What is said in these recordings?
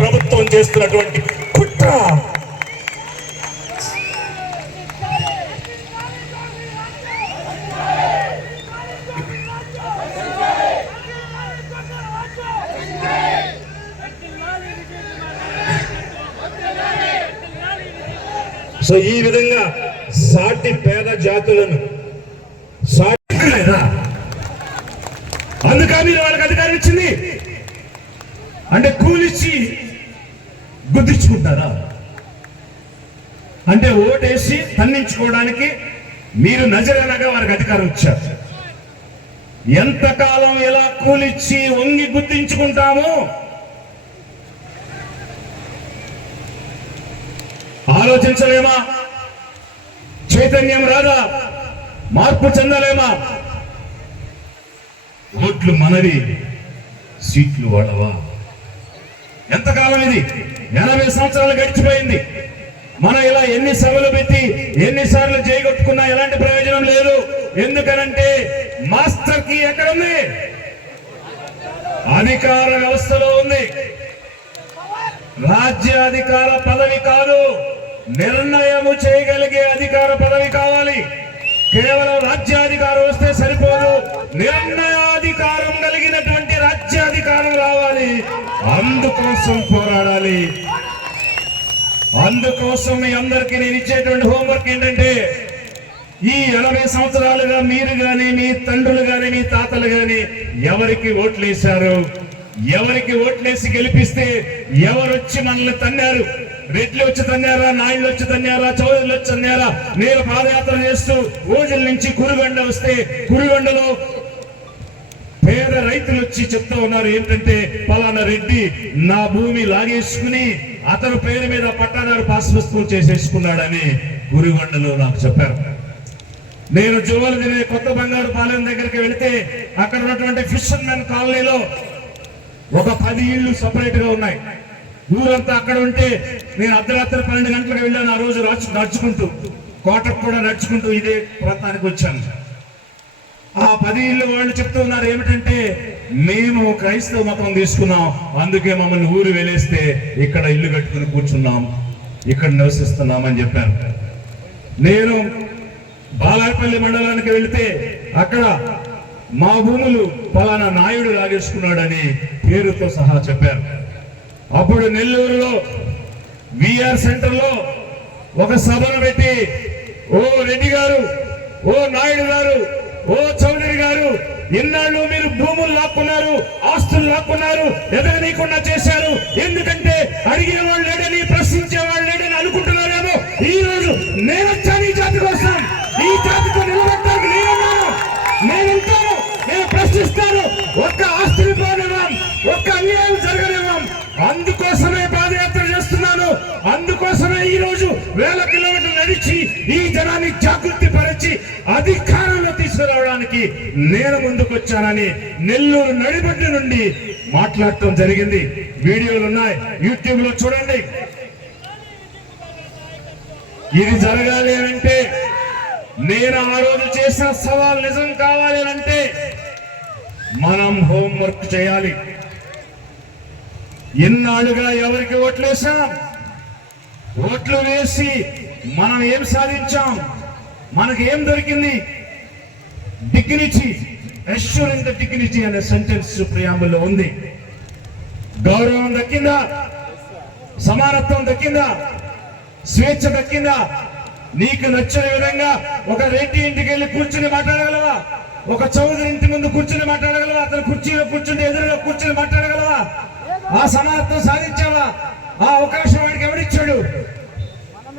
ప్రభుత్వం చేస్తున్నటువంటి కుట్ర. సో ఈ విధంగా సాటి పేద జాతులను సాటి లేదా? అందుక మీరు వాళ్ళకి అధికారం ఇచ్చింది. అంటే కూలిచ్చి గుద్దించుకుంటారా అంటే ఓటేసి తన్నించుకోవడానికి మీరు నజరనగా వారికి అధికారం ఇచ్చారు. ఎంతకాలం ఎలా కూలిచ్చి వంగి గుర్తించుకుంటామో ఆలోచించలేమా? చైతన్యం రాదా? మార్పు చెందలేమా? ఓట్లు మనవి సీట్లు వాళ్ళవా? ఎంతకాలం ఇది? ఎనభై సంవత్సరాలు గడిచిపోయింది. మనం ఇలా ఎన్ని సభలు పెట్టి ఎన్నిసార్లు చేయగొట్టుకున్నా ఎలాంటి ప్రయోజనం లేదు. ఎందుకనంటే మాస్టర్కి ఎక్కడుంది? అధికార వ్యవస్థలో ఉంది. రాజ్యాధికార పదవి కాదు. నిర్ణయము చేయగలిగే అధికార పదవి కావాలి. కేవలం రాజ్యాధికారం వస్తే సరిపోదు. నిర్ణయం అందుకోసం పోరాడాలి. అందుకోసం మీ అందరికీ నేను ఇచ్చేటువంటి హోంవర్క్ ఏంటంటే ఈ ఎనభై సంవత్సరాలుగా మీరు గాని మీ తండ్రులు గాని మీ తాతలు గాని ఎవరికి ఓట్లు వేశారు ఎవరికి ఓట్లేసి గెలిపిస్తే ఎవరు వచ్చి మనల్ని తన్నారు? రెడ్లు వచ్చి తన్నారా? నాయుళ్ళు వచ్చి తన్నారా? చౌదరులు వచ్చి తన్నారా? నేను పాదయాత్ర చేస్తూ రోజుల నుంచి కురుగొండ వస్తే కురుగొండలో పేద రైతులు వచ్చి చెప్తా ఉన్నారు ఏంటంటే పలానా రెడ్డి నా భూమి లాగేసుకుని అతను పేరు మీద పట్టాదారు పాస్ చేసేసుకున్నాడని గురిగొండలో నాకు చెప్పారు. నేను జువలదినే కొత్త బంగారు పాలెం దగ్గరికి వెళితే అక్కడ ఉన్నటువంటి ఫిషర్మెన్ కాలనీలో ఒక పది ఇళ్ళు సపరేట్గా ఉన్నాయి. ఊరంతా అక్కడ ఉంటే నేను అర్ధరాత్రి పన్నెండు గంటలకు వెళ్ళాను ఆ రోజు నడుచుకుంటూ కోటకు కూడా నడుచుకుంటూ ఇదే ప్రాంతానికి వచ్చాను. ఆ పది ఇళ్ళు వాళ్ళు చెప్తూ ఉన్నారు ఏమిటంటే మేము క్రైస్తవ మతం తీసుకున్నాం. అందుకే మమ్మల్ని ఊరు వెళ్ళేస్తే ఇక్కడ ఇల్లు కట్టుకుని కూర్చున్నాం. ఇక్కడ నివసిస్తున్నాం అని చెప్పారు. నేను బాలాయపల్లి మండలానికి వెళితే అక్కడ మా భూములు ఫలానా నాయుడు లాగేసుకున్నాడని పేరుతో సహా చెప్పారు. అప్పుడు నెల్లూరులో విఆర్ సెంటర్లో ఒక సభను పెట్టి ఓ రెడ్డి గారు ఓ నాయుడు గారు ఓ చౌదరి గారు ఇన్నాళ్ళు మీరు భూములు లాక్కున్నారు ఆస్తులు లాక్కున్నారు ఎదగనీయకుండా చేశారు. ఎందుకంటే అడిగిన వాళ్ళు లేడని ప్రశ్నించే వాళ్ళు లేడని అనుకుంటున్నారేమో ఈ రోజు నేను వచ్చాను ఈ జాతి కోసం. ఈ జాతితో నిలబెట్టాలి నేనున్నాను నేను ఉంటాను నేను ప్రశ్నిస్తాను. ఒక్క ఆస్తులు పోనివ్వం ఒక్క అన్యాయం జరగనివ్వం. అందుకోసమే పాదయాత్ర చేస్తున్నాను. అందుకోసమే ఈ రోజు వేల కిలోమీటర్లు నడిచి ఈ జనాన్ని జాగృతి పరిచి అధికారంలో తీసుకురావడానికి నేను ముందుకు వచ్చానని నెల్లూరు నడిబడ్డ నుండి మాట్లాడటం జరిగింది. వీడియోలు ఉన్నాయి. యూట్యూబ్లో చూడండి. ఇది జరగాలి అంటే నేను ఆ రోజు చేసిన సవాల్ నిజం కావాలి అంటే మనం హోంవర్క్ చేయాలి. ఎన్నాళ్ళుగా ఎవరికి ఓట్లు వేసాం ఓట్లు వేసి మనం ఏం సాధించాం? మనకి ఏం దొరికింది? డిగ్నిటీ అష్యూరింగ్ ద డిగ్నిటీ అనే సెంటెన్స్ ప్రియాంబుల్లో ఉంది. గౌరవం దక్కిందా? సమానత్వం దక్కిందా? స్వేచ్ఛ దక్కిందా? నీకు నచ్చిన విధంగా ఒక రెడ్డి ఇంటికి వెళ్ళి కూర్చుని మాట్లాడగలవా? ఒక చౌదరి ఇంటి ముందు కూర్చుని మాట్లాడగలవా? అతను కుర్చీలో కూర్చుని ఎదురుగా కూర్చుని మాట్లాడగలవా? ఆ సమానత్వం సాధించావా? ఆ అవకాశం వాడికి ఎవరిచ్చాడు?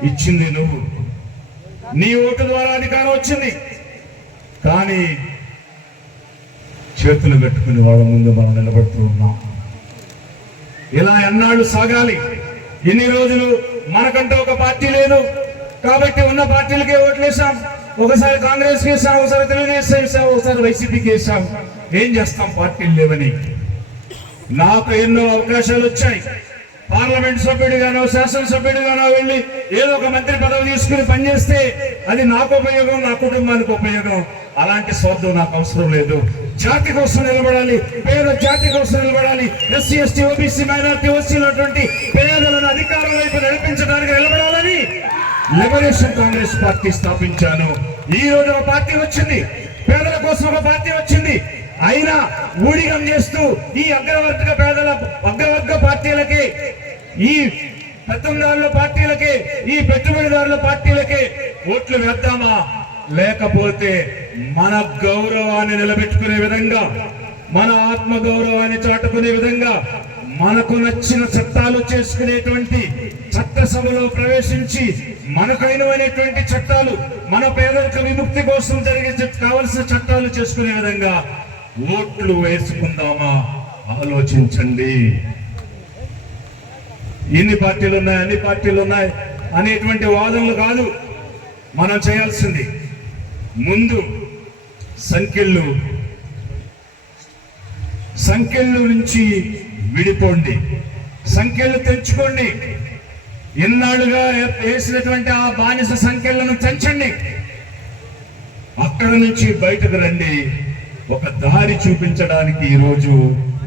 ఇచ్చింది నువ్వు. నీ ఓటు ద్వారా అధికారం వచ్చింది. కానీ చేతులు కట్టుకుని వాళ్ళ ముందు మనం నిలబడుతూ ఉన్నాం. ఇలా ఎన్నాళ్ళు సాగాలి? ఎన్ని రోజులు మనకంటూ ఒక పార్టీ లేదు. కాబట్టి ఉన్న పార్టీలకే ఓట్లేసాం ఒకసారి కాంగ్రెస్ వేసాం ఒకసారి తెలుగుదేశం వేసాం ఒకసారి వైసీపీకి వేసాం. ఏం చేస్తాం? పార్టీలు లేవని. నాకు ఎన్నో అవకాశాలు వచ్చాయి. పార్లమెంట్ సభ్యుడిగానో శాసనసభ్యుడిగానో వెళ్ళి ఏదో ఒక మంత్రి పదవి తీసుకుని పనిచేస్తే అది నాకు ఉపయోగం నా కుటుంబానికి ఉపయోగం. అలాంటి స్వార్థం నాకు అవసరం లేదు. జాతి కోసం నిలబడాలి పేద జాతి కోసం నిలబడాలి. ఎస్సీ ఎస్టీ ఓబీసీ మైనార్టీ ఓసీలటువంటి పేదలను అధికారం వైపు నడిపించడానికి నిలబడాలని లిబరేషన్ కాంగ్రెస్ పార్టీ స్థాపించాను. ఈ రోజు ఒక పార్టీ వచ్చింది. పేదల కోసం ఒక పార్టీ వచ్చింది. అయినా ఊడిగం చేస్తూ ఈ అగ్రవర్గ పేదల అగ్రవర్గ పార్టీలకి ఈ పెత్తందారుల పార్టీలకి ఈ పెట్టుబడిదారుల పార్టీలకి ఓట్లు వేద్దామా? లేకపోతే మన గౌరవాన్ని నిలబెట్టుకునే విధంగా మన ఆత్మ గౌరవాన్ని చాటుకునే విధంగా మనకు నచ్చిన చట్టాలు చేసుకునేటువంటి చట్టసభలో ప్రవేశించి మనకైనటువంటి చట్టాలు మన పేదరిక విముక్తి కోసం జరిగే కావలసిన చట్టాలు చేసుకునే విధంగా ఓట్లు వేసుకుందామా? ఆలోచించండి. ఎన్ని పార్టీలు ఉన్నాయి అన్ని పార్టీలు ఉన్నాయి అనేటువంటి వాదనలు కాదు మనం చేయాల్సింది. ముందు సంఖ్యలు సంఖ్యలు నుంచి విడిపోండి. సంఖ్యలు తెంచుకోండి. ఎన్నాళ్ళుగా వేసినటువంటి ఆ బానిస సంఖ్యలను తెంచండి. అక్కడ నుంచి బయటకు రండి. ఒక దారి చూపించడానికి ఈ రోజు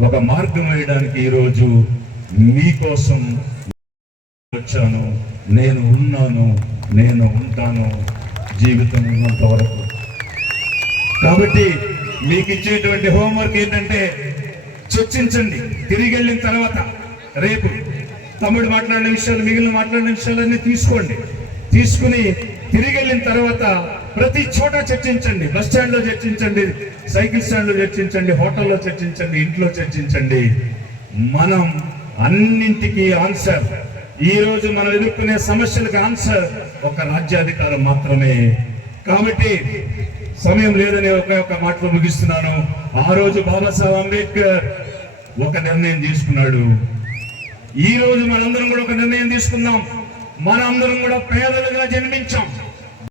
ఒక మార్గం వేయడానికి ఈ రోజు మీకోసం వచ్చాను. నేను ఉన్నాను నేను ఉంటాను. జీవితం ఉన్నంత వరకు. కాబట్టి మీకు ఇచ్చేటువంటి హోంవర్క్ ఏంటంటే చర్చించండి. తిరిగి వెళ్ళిన తర్వాత రేపు తమ్ముడు మాట్లాడిన విషయాలు మిగిలిన మాట్లాడిన విషయాలన్నీ తీసుకోండి. తీసుకుని తిరిగి వెళ్ళిన తర్వాత ప్రతి చోట చర్చించండి. బస్ స్టాండ్లో చర్చించండి సైకిల్ స్టాండ్లో చర్చించండి హోటల్లో చర్చించండి ఇంట్లో చర్చించండి. మనం అన్నింటికీ ఆన్సర్ ఈ రోజు మనం ఎదుర్కొనే సమస్యలకు ఆన్సర్ ఒక రాజ్యాధికారం మాత్రమే. కాబట్టి సమయం లేదని ఒక ఒక మాటలో ముగిస్తున్నాను. ఆ రోజు బాబాసాహెబ్ అంబేద్కర్ ఒక నిర్ణయం తీసుకున్నాడు. ఈ రోజు మనందరం కూడా ఒక నిర్ణయం తీసుకుందాం. మనందరం కూడా పేదలుగా జన్మించాం.